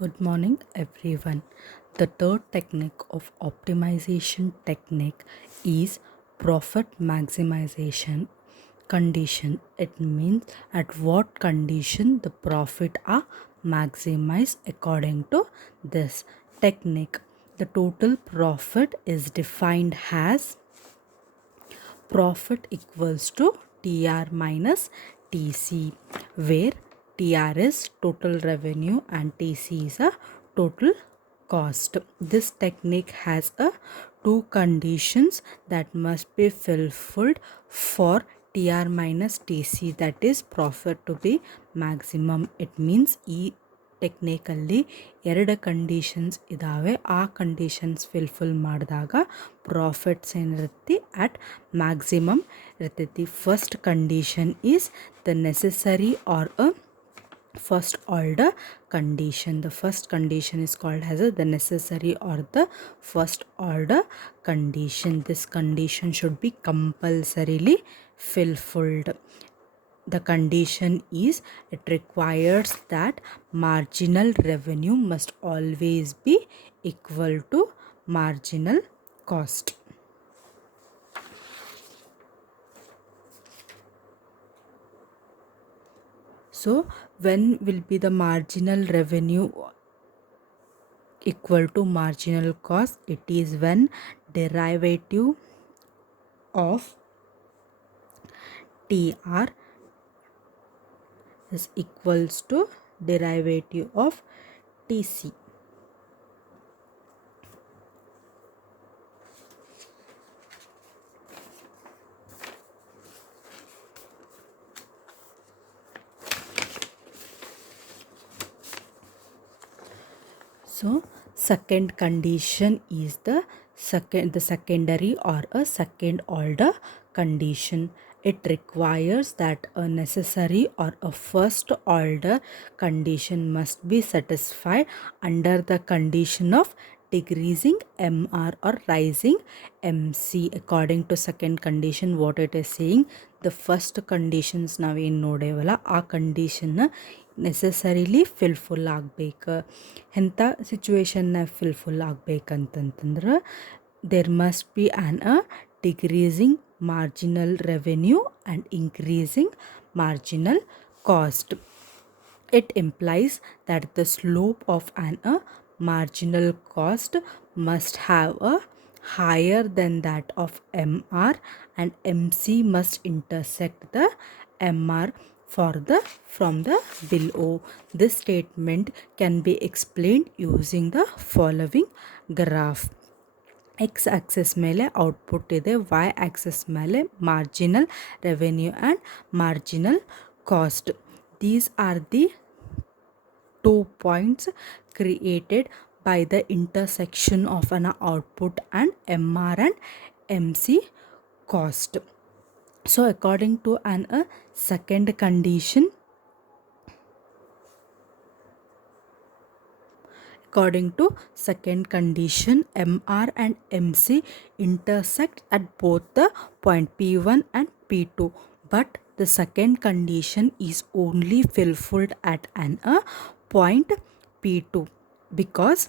Good morning, everyone. The third technique of optimization technique is profit maximization condition. It means at what condition the profit are maximized according to this technique. The total profit is defined as profit equals to TR minus TC, where TR is total revenue and TC is a total cost. This technique has a two conditions that must be fulfilled for TR minus TC, that is profit to be maximum. It means ಟೆಕ್ನಿಕಲ್ಲಿ ಎರಡು conditions ಇದ್ದಾವೆ. ಆ conditions fulfil ಮಾಡಿದಾಗ profits ಏನಿರುತ್ತೆ at maximum ಇರ್ತೈತಿ. First condition is the necessary or a first order condition. The first condition is called as the necessary or the first order condition. This condition should be compulsorily fulfilled. The condition is it requires that marginal revenue must always be equal to marginal cost. So when will be the marginal revenue equal to marginal cost? It is when derivative of TR is equals to derivative of TC. So second condition is the secondary or a second order condition. It requires that a necessary or a first order condition must be satisfied under the condition of decreasing MR or rising MC. According to second condition, what it is saying, the first conditions ನಾವೇನು ನೋಡೇವಲ್ಲ ಆ ಕಂಡೀಷನ್ನ ನೆಸಸರಿಲಿ full ಆಗಬೇಕು. ಎಂಥ ಸಿಚುವೇಶನ್ನಾಗ full ಆಗಬೇಕಂತಂತಂದ್ರೆ there must be an decreasing marginal revenue and increasing marginal cost. It implies that the slope of an marginal cost must have a higher than that of MR, and MC must intersect the MR from the below. This statement can be explained using the following graph. X axis ಮೇಲೆ output ಇದೆ, y axis ಮೇಲೆ marginal revenue and marginal cost. These are the 2 points created by the intersection of an output and MR and MC cost. So according to an second condition, MR and MC intersect at both the point P1 and P2, but the second condition is only fulfilled at an point P2, because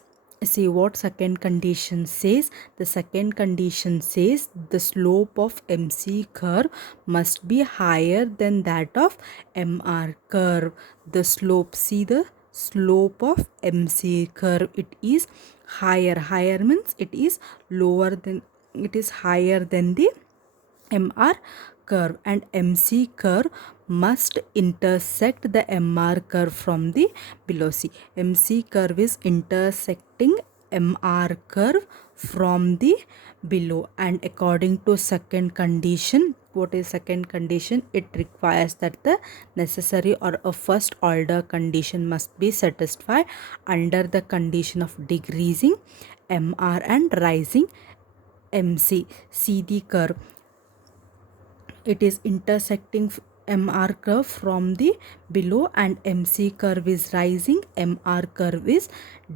see what second condition says. The second condition says the slope of MC curve must be higher than that of MR curve. The slope, see the slope of MC curve, it is higher means it is higher than the MR curve, and MC curve must intersect the MR curve from the below. See, MC curve is intersecting MR curve from the below, and according to second condition, what is second condition? It requires that the necessary or a first order condition must be satisfied under the condition of decreasing MR and rising MC. See the curve, it is intersecting MR curve from the below, and MC curve is rising, MR curve is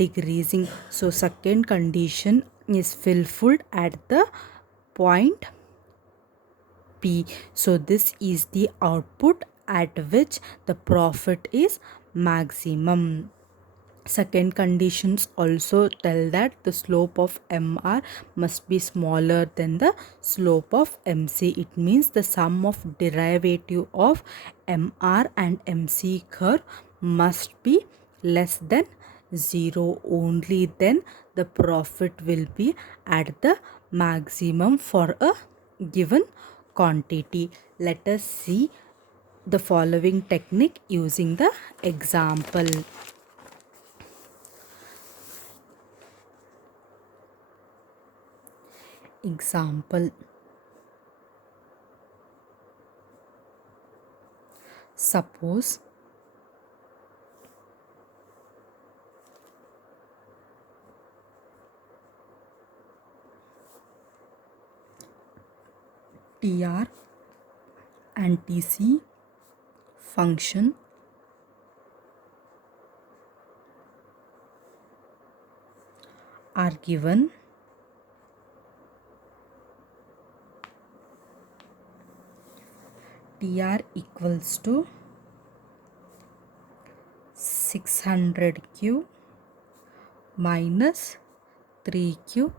decreasing. So second condition is fulfilled at the point P. So this is the output at which the profit is maximum. Second conditions also tell that the slope of MR must be smaller than the slope of MC. It means the sum of derivative of MR and MC curve must be less than 0. Only then the profit will be at the maximum for a given quantity. Let us see the following technique using the example. Example, suppose TR and TC function are given. TR equals to 600Q minus 3Q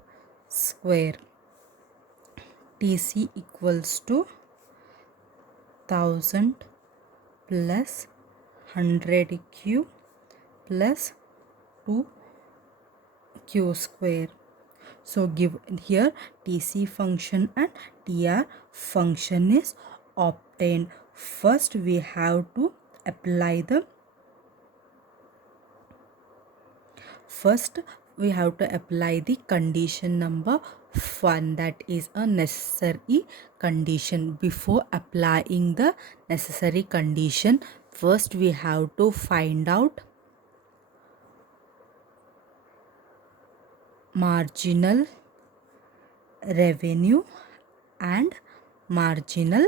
square. TC equals to 1000 plus 100Q plus 2Q square. So give here TC function and TR function is obtained. First we have to apply the condition number 1, that is a necessary condition. Before applying the necessary condition, first we have to find out marginal revenue and marginal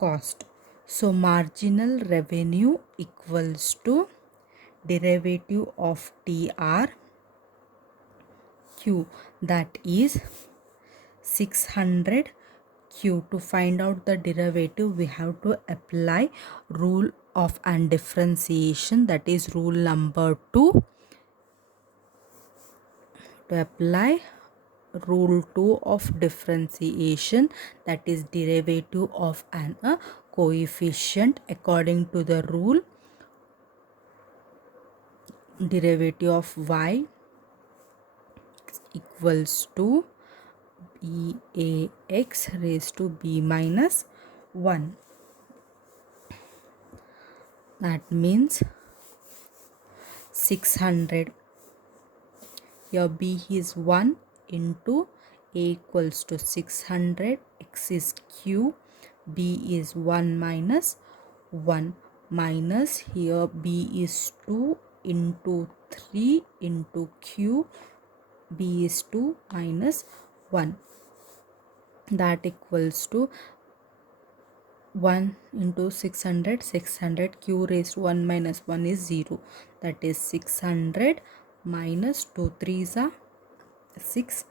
cost. So marginal revenue equals to derivative of TR Q, that is 600 Q. To find out the derivative, we have to apply rule of undifferentiation, that is rule number 2. To apply rule 2 of differentiation, that is derivative of an coefficient, according to the rule, derivative of y equals to BAX raised to B minus 1. That means 600. Here B is 1 into A equals to 600, X is Q, B is 1 minus 1, minus here B is 2 into 3 into Q, B is 2 minus 1, that equals to 1 into 600, 600, Q raised to 1 minus 1 is 0, that is 600 minus 2 3s are 6,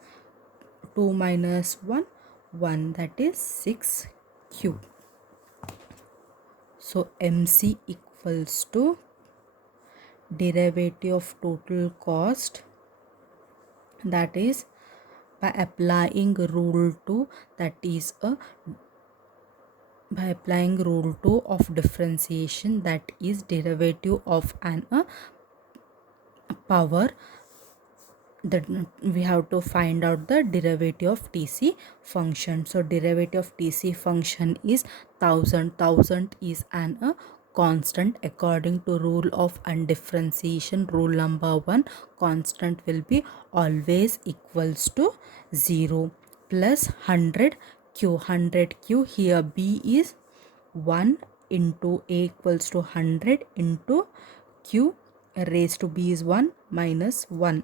2 minus 1, 1, that is 6Q. So MC equals to derivative of total cost, that is by applying rule 2, that is by applying rule 2 of differentiation, that is derivative of an power, that we have to find out the derivative of TC function. So derivative of TC function is 1000. 1000 is an constant according to rule of undifferentiation, rule number 1. Constant will be always equals to 0, plus 100Q. 100Q, here B is 1 into A equals to 100 into Q raised to B is 1 minus 1,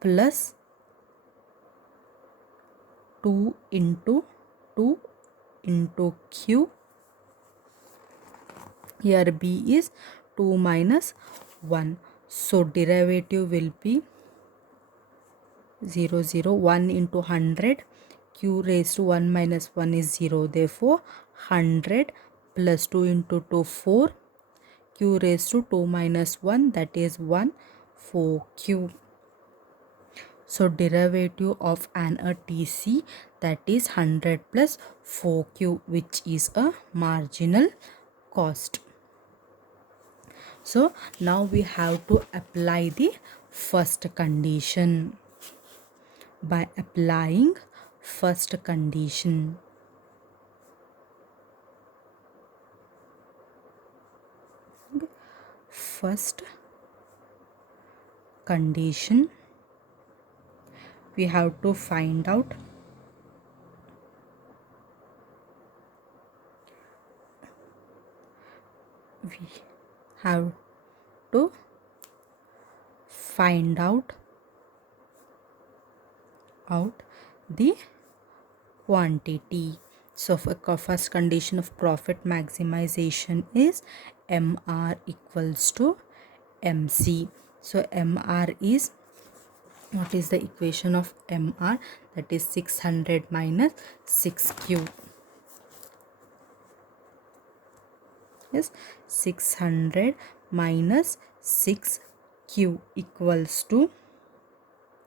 plus 2 into 2 into Q, here B is 2 minus 1. So derivative will be 0 0, 1 into 100, Q raised to 1 minus 1 is 0, therefore 100 plus 2 into 2 4, Q q raised to 2 minus 1, that is 1 4q. So derivative of an a TC, that is 100 plus 4q, which is a marginal cost. So now we have to apply the first condition. By applying first condition, first condition, we have to find out we have to find out the quantity. So for first condition of profit maximization is MR equals to MC. So MR is, what is the equation of MR? That is 600 minus 6Q. Yes, 600 minus 6Q equals to,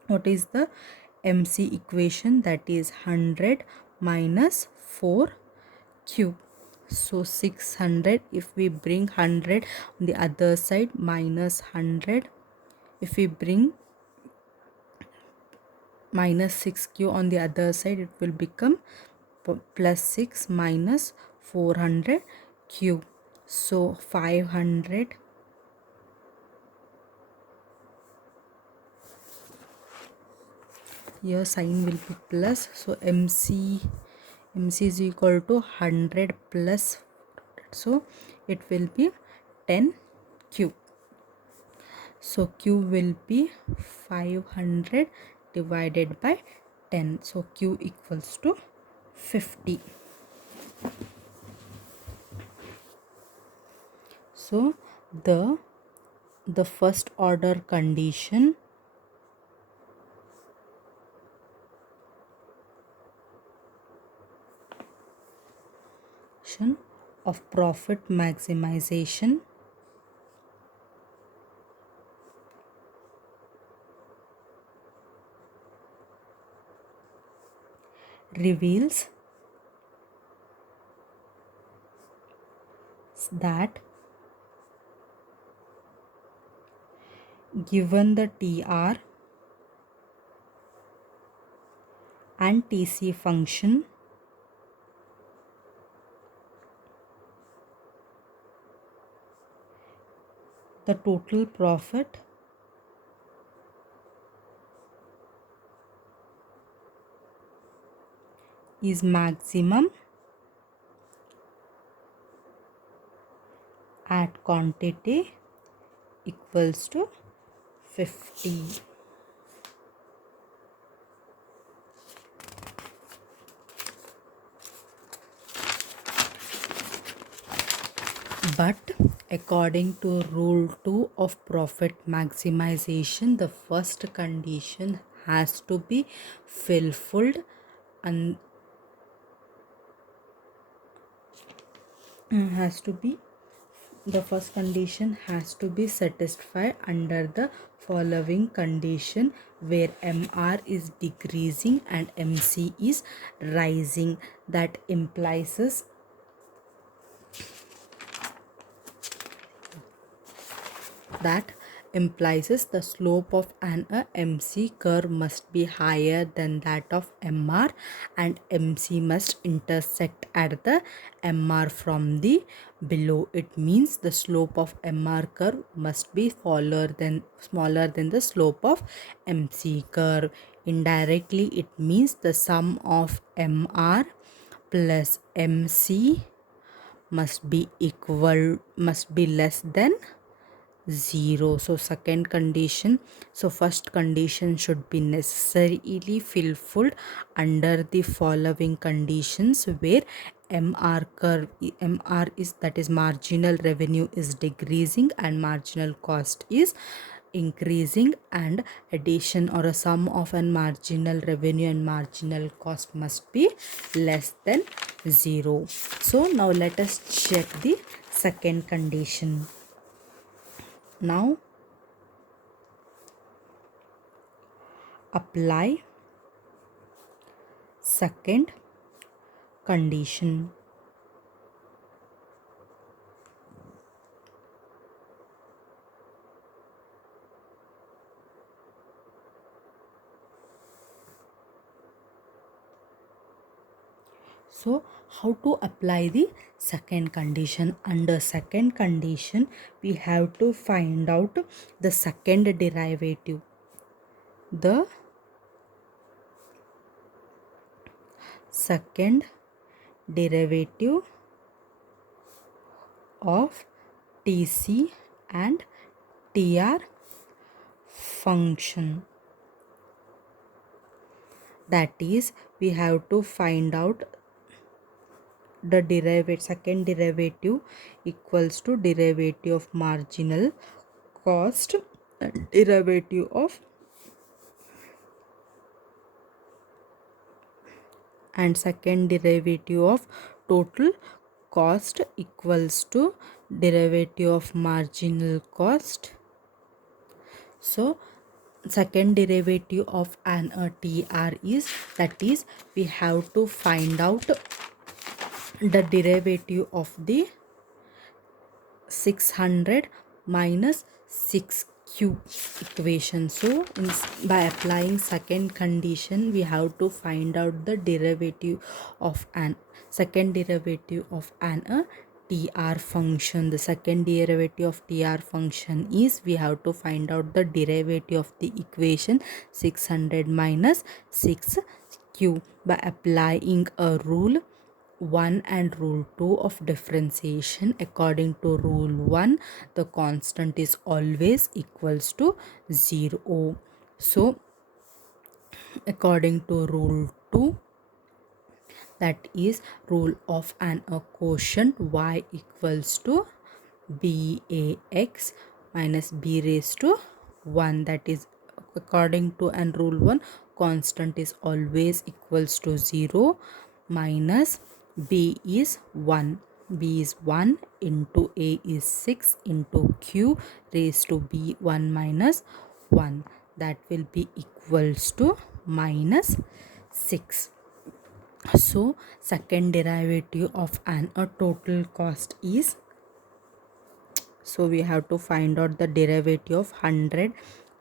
what is the MC equation? That is 100 minus 4Q. So 600, if we bring 100 on the other side, minus 100. If we bring minus 6Q on the other side, it will become plus 6 minus 400Q. So 500 here sign will be plus. So MC is equal to 100 plus, so it will be 10Q. So Q will be 500 divided by 10. So Q equals to 50. So the first order condition of profit maximization reveals that given the TR and TC function, the total profit is maximum at quantity equals to 50. But according to rule 2 of profit maximization, the first condition has to be fulfilled and the first condition has to be satisfied under the following condition, where MR is decreasing and MC is rising. That implies the slope of an MC curve must be higher than that of MR, and MC must intersect at the MR from the below. It means the slope of MR curve must be smaller than the slope of MC curve. Indirectly, it means the sum of MR plus MC must be less than 0. So second condition, so first condition should be necessarily fulfilled under the following conditions, where MR is, that is marginal revenue, is decreasing and marginal cost is increasing, and addition or a sum of an marginal revenue and marginal cost must be less than 0. So now let us check the second condition. Now apply second condition. So how to apply the second condition? Under second condition, we have to find out the second derivative. The second derivative of TC and TR function. That is, we have to find out the second derivative equals to derivative of marginal cost and derivative of and second derivative of total cost equals to derivative of marginal cost. So second derivative of an TR is, that is, we have to find out the derivative of the 600 minus 6q equation. So by applying second condition, we have to find out the derivative of an second derivative of an TR function. The second derivative of TR function is, we have to find out the derivative of the equation 600 minus 6q by applying a rule 1 and rule 2 of differentiation. According to rule 1, the constant is always equals to 0. So according to rule 2, that is rule of an quotient y equals to bax minus b raised to 1, that is according to an rule 1, constant is always equals to 0 minus b is 1. B is 1 into a is 6 into q raised to b 1 minus 1, that will be equals to minus 6. So second derivative of an total cost is, so we have to find out the derivative of 100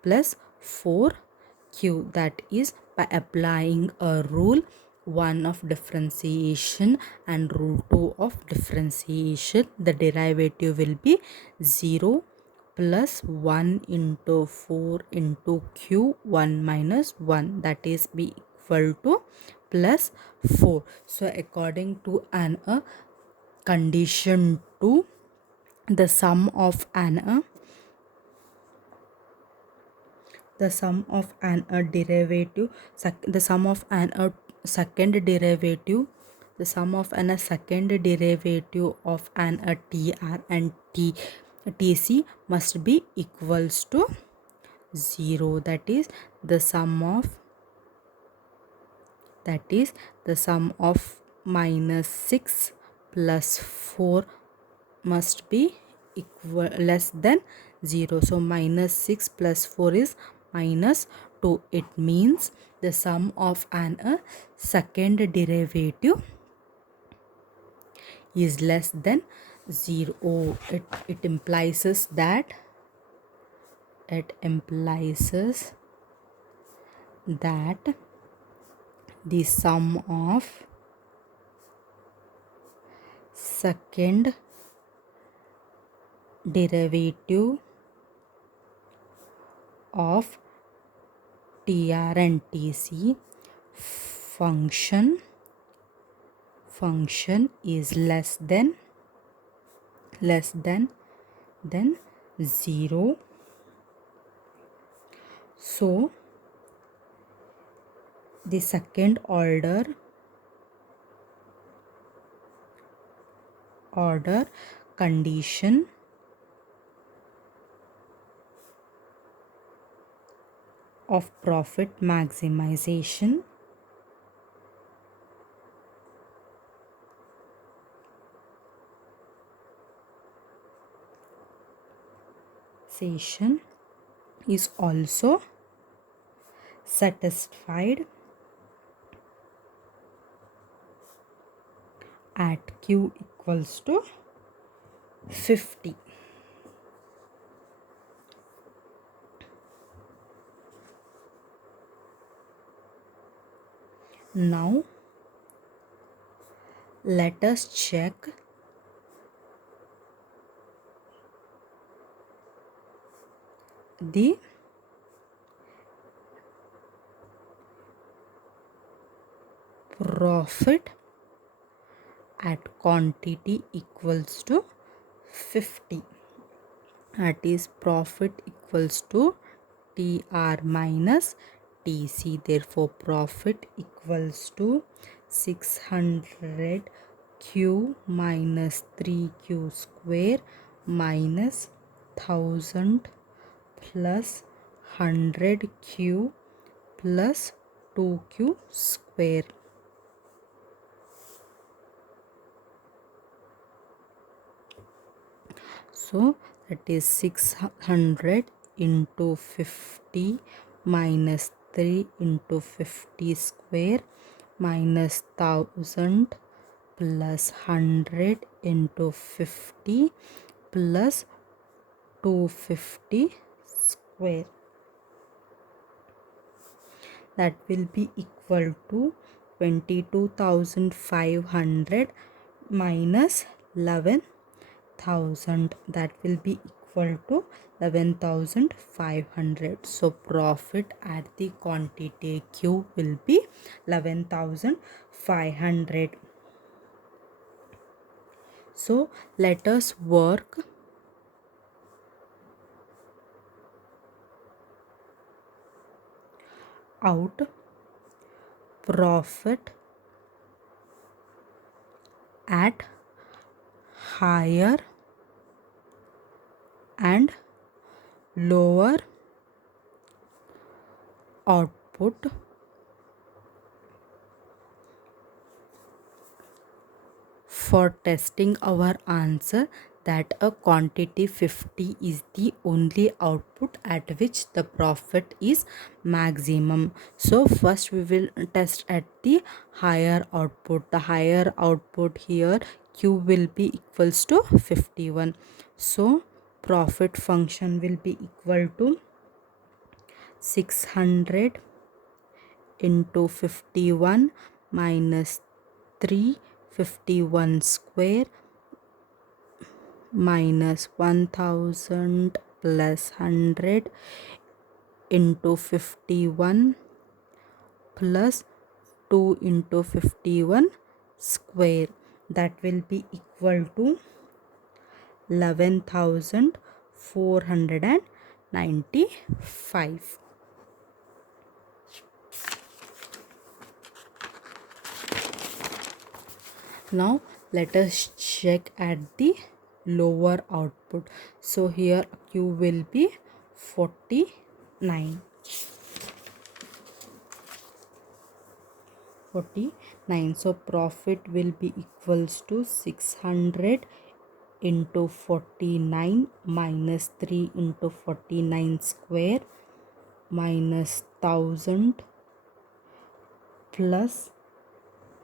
plus 4q, that is by applying a rule 1 of differentiation and rule 2 of differentiation. The derivative will be 0 plus 1 into 4 into q 1 minus 1, that is be equal to plus 4. So according to an condition 2, the sum of an derivative the sum of an second derivative the sum of an second derivative of an TR and TC must be equals to 0. That is the sum of minus 6 plus 4 must be equal less than 0. So minus 6 plus 4 is minus 2. It means the sum of an second derivative is less than 0. It implies that the sum of second derivative of TR and TC function is less than 0. So the second order condition of profit maximization is also satisfied at q equals to 50. Now let us check the profit at quantity equals to 50. That is, profit equals to TR minus TC. Therefore, profit equals to 600 Q minus 3Q square minus 1000 plus 100Q plus 2Q square. So that is 600 into 50 minus 3 into 50 square minus 1000 plus 100 into 50 plus 250 square. That will be equal to 22,500 minus 11,000. That will be equal to 11,500. So profit at the quantity Q will be 11,500. So let us work out profit at higher and lower output for testing our answer that a quantity 50 is the only output at which the profit is maximum. So first we will test at the higher output. The higher output here Q will be equals to 51. So profit function will be equal to 600 into 51 minus 351 square minus 1000 plus 100 into 51 plus 2 into 51 square. That will be equal to 11,495. Now let us check at the lower output. So here Q will be 49. 49. So profit will be equals to 600 into 49 minus 3 into 49 square minus 1000 plus